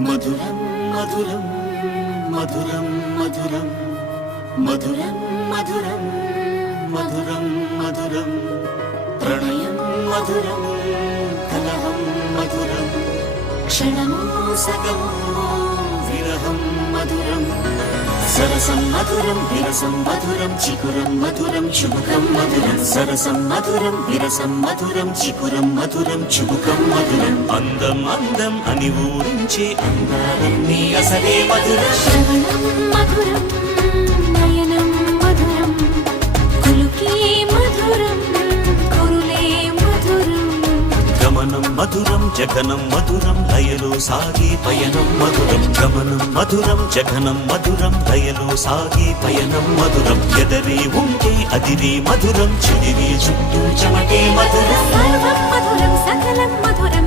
మధురం మధురం మధురం మధురం మధురం మధురం మధురం మధురం ప్రణయం మధురం కలహం మధురం క్షణము సగము విరహం మధురం సరసం మధురం విరసం మధురం చికురం మధురం చుబుకం మధురం సరసం మధురం విరసం మధురం చికురం మధురం చుబుకం మధురం అందం అందం అని ఊరించే అందాలన్నీ అసలే మధురం శ్రవణం మధురం నయనం మధురం కులుకే మధురం కురులే మధురం గమనం మధురం జగనం మధురం లయలో సాగే పయనం మధురం గమనం మధురం జగనం మధురం లయలో సాగే పయనం మధురం ఎదరి ఉంటే అదిరే మధురం చెదిరి చుట్టూ చెమటే మధురం సర్వం మధురం సకలం మధురం